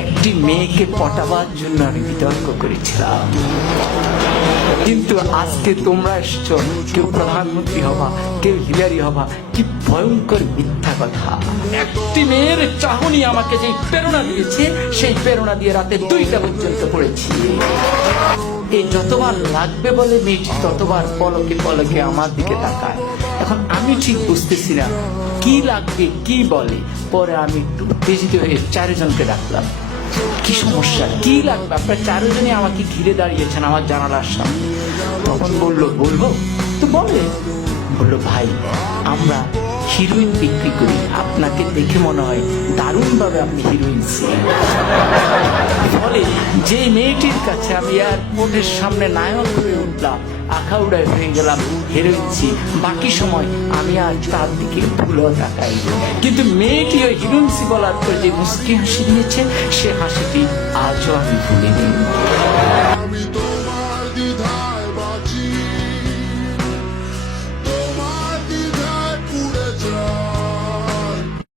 একটি মেয়েকে পটাবার জন্য আমি বিতর্ক করেছিলাম। কিন্তু আজকে তোমরা এসছো, কেউ প্রধানমন্ত্রী হবা, কেউ হিলারি হবা, কি ভয়ঙ্কর মিথ্যা কথা। একটি মেয়ের চাহনি আমাকে যে প্রেরণা দিয়েছে, সেই প্রেরণা দিয়ে রাতে দুইটা পর্যন্ত পড়েছি। এই যতবার লাগবে বলে মেয়েটি ততবার পলকে পলকে আমার দিকে তাকায়। এখন আমি ঠিক বুঝতেছি না, কি লাগবে, কি বলে। পরে আমি একটু উত্তেজিত হয়ে চারজনকে ডাকলাম। কি সমস্যা? কি লাগবে? আপনার চারজনই আমাকে ঘিরে দাঁড়িয়েছেন আমার জানালার সামনে। তখন বলল, বলব? তো বলে। বলল, ভাই, আমরা হিরোইন বিক্রি করি। আপনাকে দেখে মনে হয় দারুণভাবে আপনি হিরোইন ছিলেন। ফলে যে মেয়েটির কাছে আমি এয়ারপোর্টের সামনে নায়ক হয়ে উঠলাম আঁকা উড়ায় হয়ে গেলাম হেরোইনছি বাকি সময় আমি আর তার দিকে ভুলও তাকাই কিন্তু মেয়েটি ওই হিরোইনসি বলার পর যে মুসকি হাসি দিয়েছে সে হাসিটি আজও আমি ভুলিনি।